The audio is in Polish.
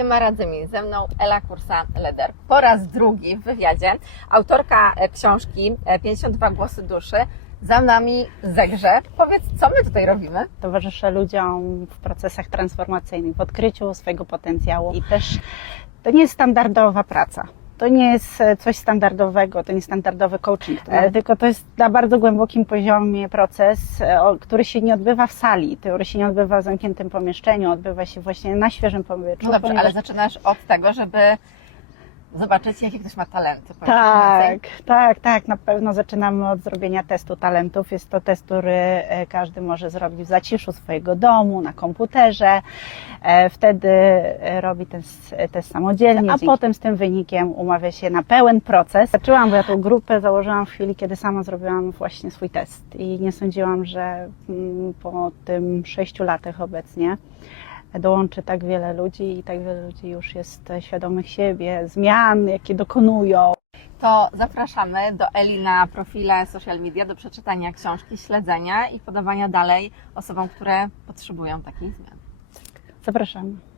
Siema Radzymi, ze mną Ela Kursa-Leder. Po raz drugi w wywiadzie. Autorka e, książki e, 52 głosy duszy. Za nami Zegrze. Powiedz, co my tutaj robimy? towarzyszę ludziom w procesach transformacyjnych, w odkryciu swojego potencjału i też to nie jest standardowa praca. To nie jest e, coś standardowego, to nie standardowy coaching, e, tylko to jest na bardzo głębokim poziomie proces, e, który się nie odbywa w sali, który się nie odbywa w zamkniętym pomieszczeniu, odbywa się właśnie na świeżym powietrzu. No dobrze, ponieważ- ale zaczynasz od tego, żeby zobaczyć, jakie ktoś ma talenty. Tak, tak, tak. Na pewno zaczynamy od zrobienia testu talentów. Jest to test, który e, każdy może zrobić w zaciszu swojego domu, na komputerze. E, Wtedy e, robi ten test samodzielnie, a Dzięki. potem z tym wynikiem umawia się na pełen proces. Zaczęłam, bo ja tą grupę założyłam w chwili, kiedy sama zrobiłam właśnie swój test i nie sądziłam, że mm, po tym sześciu latach obecnie dołączy tak wiele ludzi i tak wiele ludzi już jest e, świadomych siebie, zmian, jakie dokonują. To zapraszamy do Eli na profile social media do przeczytania książki, śledzenia i podawania dalej osobom, które potrzebują takich zmian. Zapraszamy.